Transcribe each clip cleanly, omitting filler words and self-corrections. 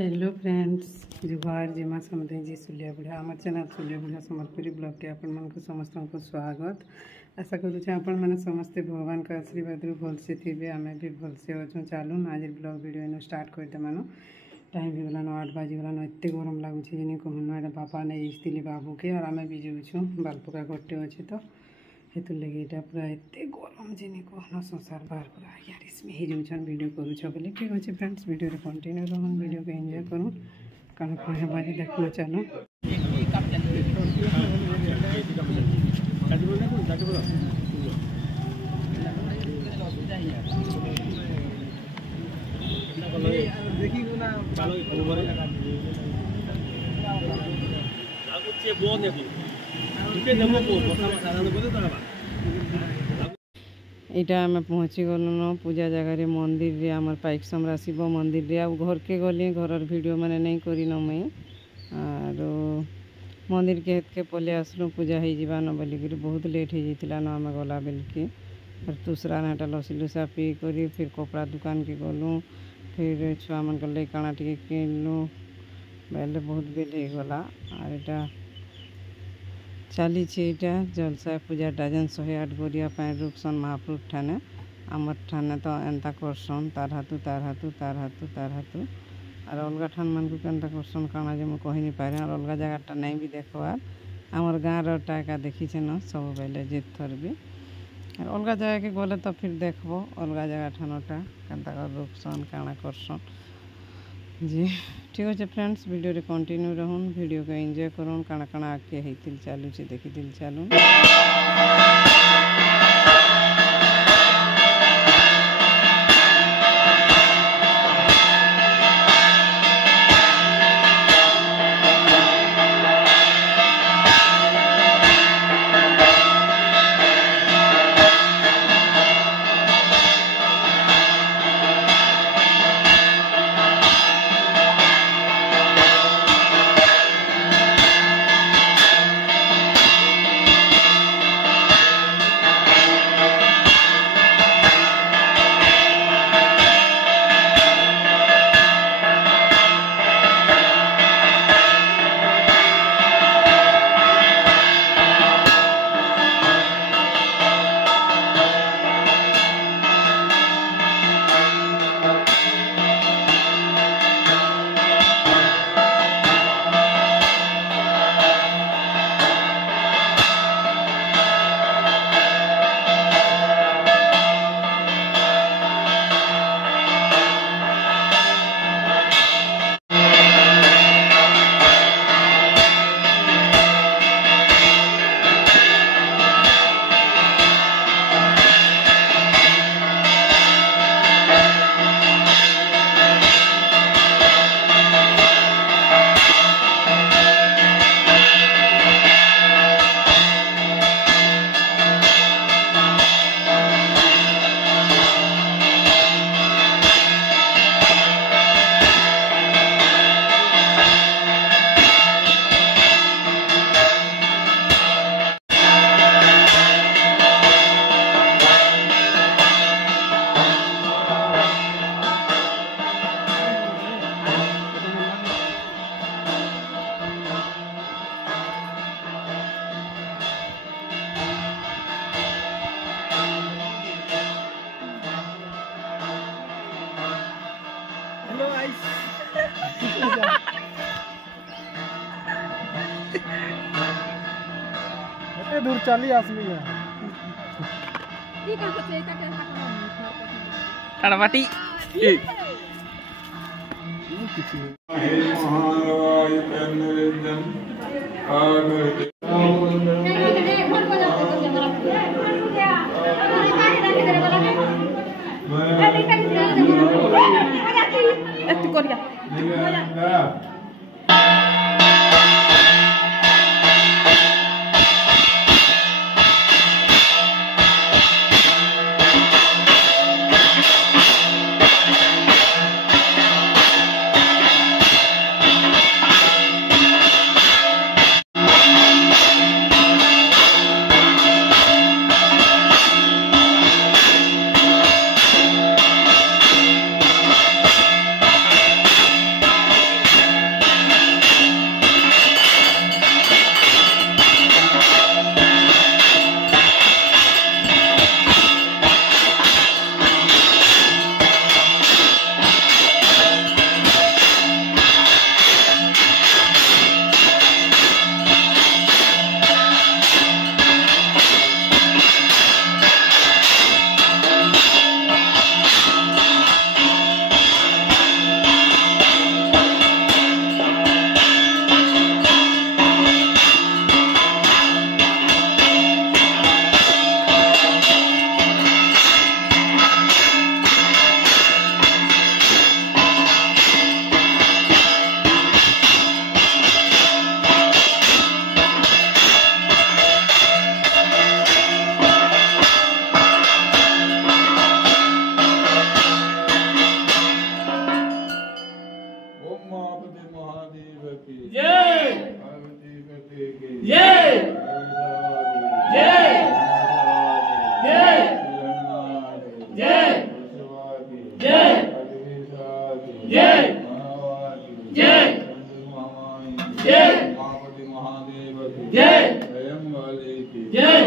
Hello friends जुहार जिमा समझे जी सुलिया बुढ़ा आम चैनल सुलिया बुढ़ा सम्बलपुरी ब्लॉग के आपण मान समस्त को स्वागत। आशा करुचे आपण मैंने समस्ते भगवान का आशीर्वाद भलसे थे आम भी भलसे अच्छे। चलून आज ब्लॉग वीडियो इन स्टार्ट करते मान टाइम हो गलान 8 बाजीगलान एत गरम लगुच जिन कहून एटा बापा नहीं बाबू के और आम भी जाऊँ बालपका गोटे अच्छे तो हेतु लगे यहाँ पूरा एत गरम जिन कहना संसार बाहर पूरा यार में ही जाऊन वीडियो करुच बोले ठीक अच्छे फ्रेंड्स वीडियो कंटिन्यू रहन वीडियो को एंजॉय करूँ कण कौन है देखना चलो। यहाँ आम पहुँची गलुन पूजा जगार मंदिर रे आमर पाइकसमरा शिव मंदिर रे घर के गली घर वीडियो माने नहीं करिन मुई आरो मंदिर के हेतके पले आसलु पूजा हो जान बोलिक बहुत लेट हो जाता न आम गला बेलके फिर दूसरा नाटा लसी लुसा पी करी फिर कपड़ा दुकान के गलु फिर छुआ मन लगे काना टे किणलु बेले बहुत बेल हो गला और यहाँ चली जलसा पूजा डजन 108 गरिया रूपसन महाप्रभु ठाने आमर ठाने तो एंता करसन तार हाथू तार हाथू तार हाथू तार हाथू और अलग ठान मान को केनता करसन काना जे कही नहीं पारे और अलग जगह नहीं भी देखवार आमर गाँव रटा देखी न सब बेले जित थर भी और अलग जगह के गले तो फिर देखबो अलग जगह ठानटा केनता कर रूपसन काना करसन जी ठीक अच्छे फ्रेंड्स वीडियो रे कंटिन्यू रहून वीडियो को एंजॉय करूँ काना काना आके होती चलू देखी चलूँ। दूर चली आसली है कड़वाटी उमापति महादेव की जय पार्वती पति की जय जय जय जय जय जय जय जय उमापति महादेव की जय स्वयं वाले की जय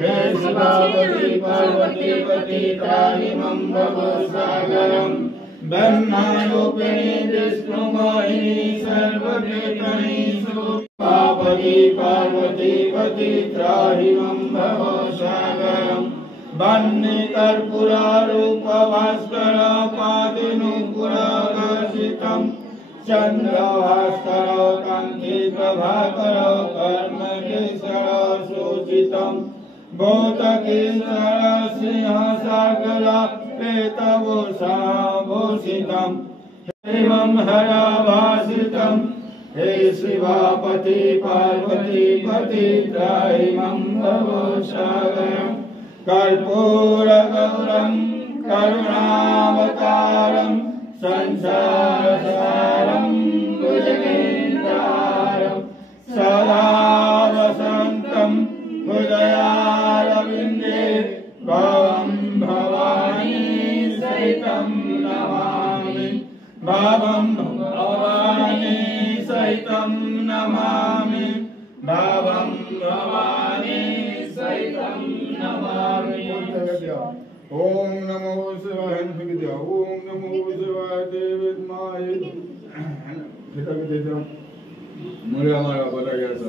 हे शिवापति पार्वती पति त्राहि मम भव सागरम ब्रह्मारूपिणी विष्णुमोहिनी सर्वभूतैः शिवापति पार्वती पति त्राहि मम भव सागरम वह्नि कर्पूरारूप भास्कर पादिनूपुराकर्षितम् चन्द्रभास्कर कान्ति प्रभाकर कर्मकेसर सूचितम् भूतकेसर सिंह सागर प्रेतभूषाभूषितम् एवं हराभासितम् हे शिवापति पार्वती पति त्राहि मम भव सागरम् कर्पूरगौरं करुणावतारं संसारसारं भुजगेन्द्रहारं सदा वसन्तं हृदयारविन्दे भवं भवानी सहितं नमामि भवं भवानी सहितं नमामि भवं भवानी सहितं नमामि। ओम नमो शिवाय ओम नमो शिवाय देवमाय मुझे हमारा पता गया था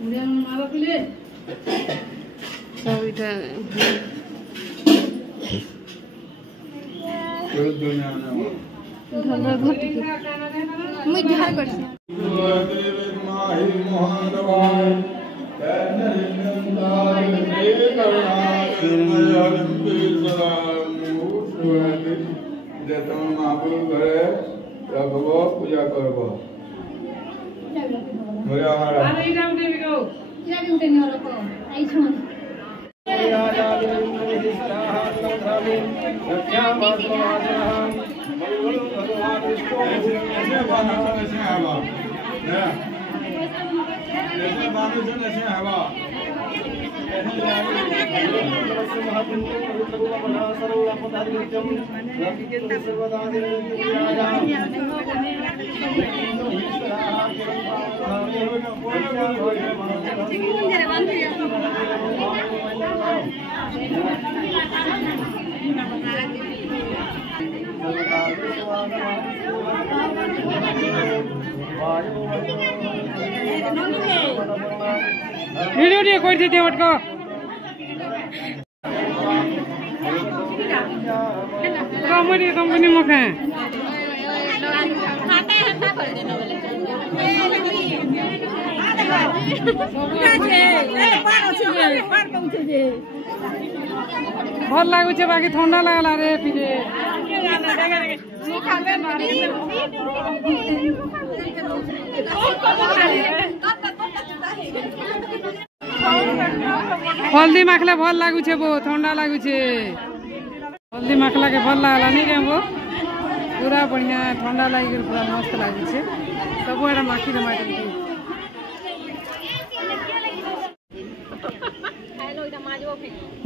दुनिया में पूजा करब वीडियो नहीं कोई थी वट को कॉमेडी कंपनी मुखे भल लगुचे बाकी ठंडा लगला रे पीछे हल्दी माखला भल लगुचे बो ठंडा लगुचे हल्दी माखला के भल लगला नहीं क्या वो पूरा बढ़िया ठंडा लगी पूरा मस्त लगुचे सब एटा माखी रे माटी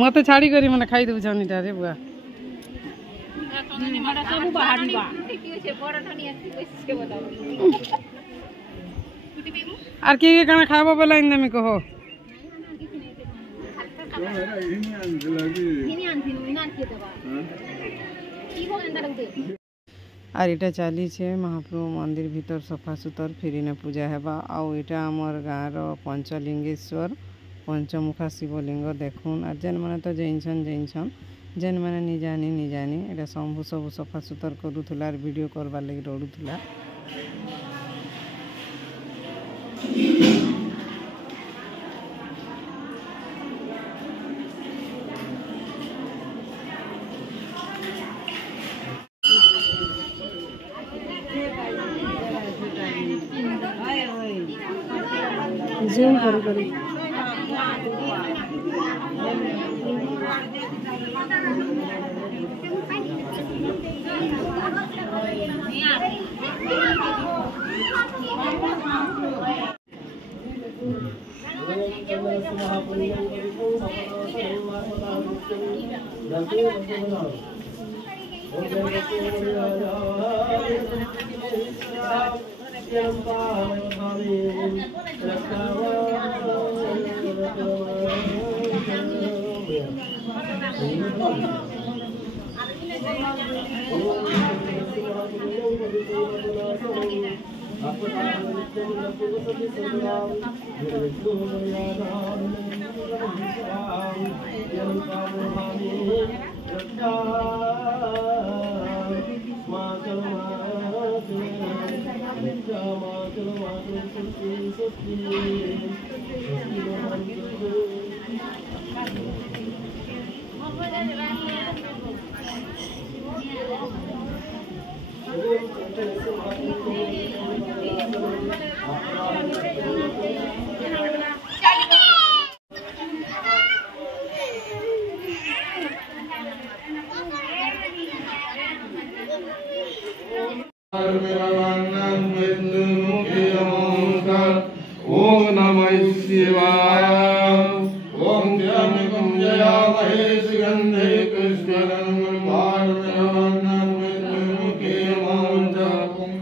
मत छाड़ी करी मैंने खाई दू छनीटा रे बुआ আর কি কি কানা খাবো বলে ইনমি কহো আর এটা চালিছে মহাপ্রভু মন্দির ভিতর সফা সুতর ফিরিনে পূজা হেবা আউ এটা আমার গাঁর পঞ্চলিঙ্গেশ্বর পঞ্চমুখা শিবলিঙ্গ দেখুন আর যেন মানে তো জেইছন जेन मैंने नहीं जानी एटा शंभु सब सफा सुतर करूला वीडियो करवार लगी रड़ुला। जूम करी ओम नमः शिवाय। ओम ध्यानकं जयामहे सुगंधे पुष्पगन्धर्वाणमुखे नमः शिवाय। ओम ध्यानकं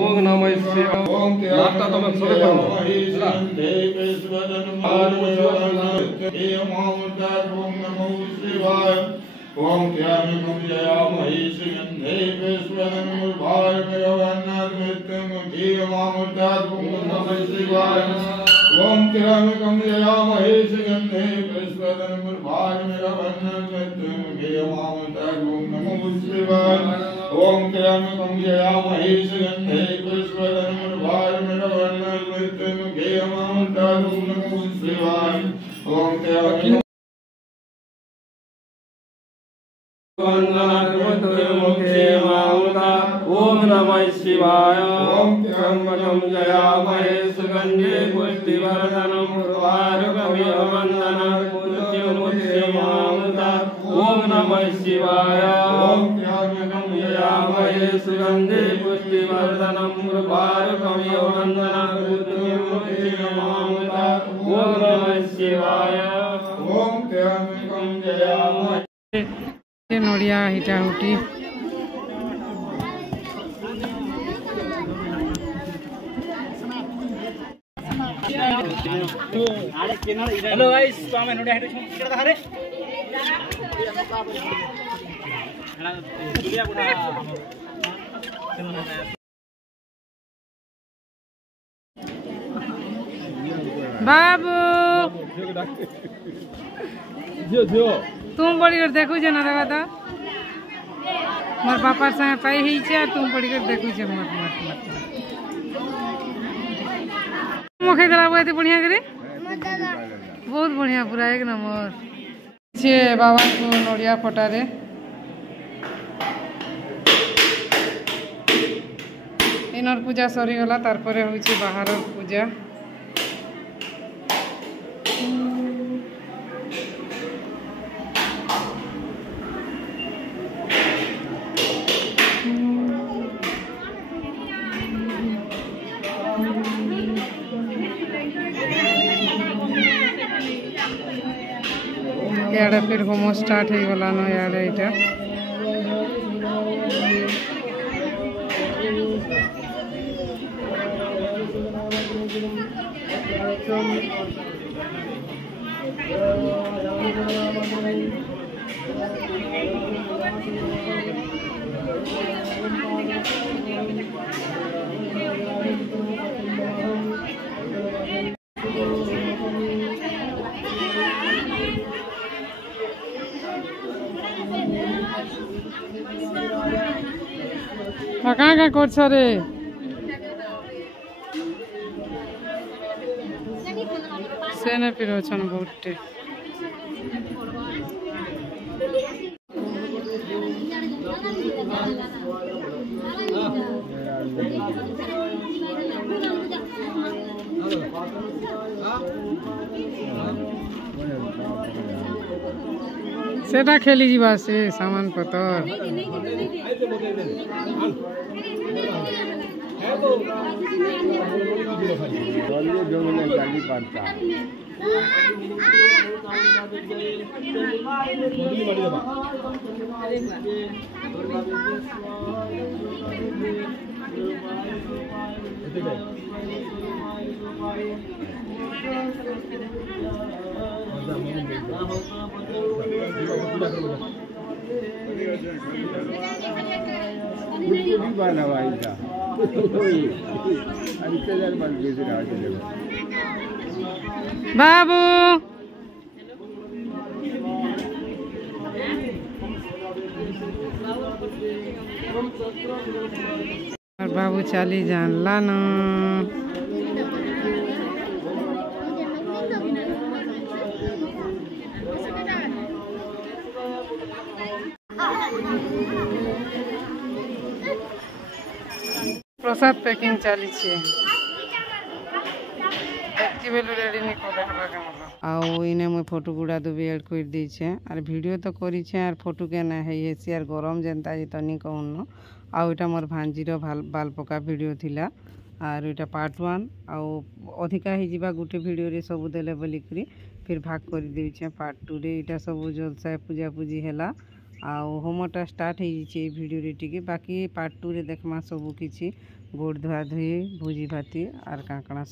ओम नमः शिवाय। ओम ओम ध्यानकं जयामहे सुगंधे पुष्पगन्धर्वाणमुखे नमः शिवाय। ओम ध्यानकं जयामहे सुगंधे पुष्पगन्धर्वाणमुखे नमः शिवाय। ओम ध्यानकं जयामहे सुगंधे पुष्पगन्धर्वाणमुखे नमः शिवाय। ओम ध्यानकं ओम नमः शिवाय। ओम त्र्यंबकं जयामहे सुगंधे पुष्टिवर्धनम् उर्वारुकमिव ओम नमः शिवाय। ओम त्र्यंबकं जयामहे सुगंधे पुष्टिवर्धनम् उर्वारुकमिव ओम नमः शिवाय। ओम त्र्यंबकं जयामहे नड़िया हिटा हुटी हेलो गाइस तो हमें नोडिया हेड किड़ा हरे दुनिया बुढ़ा बाबू जो जो तुम बड़ी कर देखु जे ना देखा था मोर पापा संगे पाई ही छे तुम बड़ी कर देखु जे मत मत मत मुखे गला बहुत बढ़िया करे बहुत बढ़िया पूरा एक नंबर छे बाबा को नड़िया फटारे इनर पूजा सरी गला तार परे होइछे बाहर पूजा याडे फिर होमो स्टार्ट हो गला न याडे इटा କାଁ କରୁଛ ରେ? ସେନେ ଫିର ଅଛନ୍ ବହୁତଟେ। सेटा खेली जीवा से सामान पतर बाबू और बाबू चाली जानला न प्रसाद पैकिंग चली आउ इने मुई फोटो गुड़ा भी एड कर दीछे आर वीडियो तो करीछे आर फोटो के ना है आर गरम जेनता जे तनी कहून आउ इटा मोर भांजीर बाल पका वीडियो थिला आर इटा पार्ट 1 आउ अधिका ही जिबा गुटे वीडियो रे सब देले बोलिकरी फिर भाग कर देछे पार्ट 2 रे इटा सब जलसा पूजा पूजी हैला आउ होमटा स्टार्ट हो जाइए वीडियो रे टिके बाकी पार्ट 2 रे देखमा सब किछि गोड़ धुआ धुई भोजी भाती आर काकड़ा।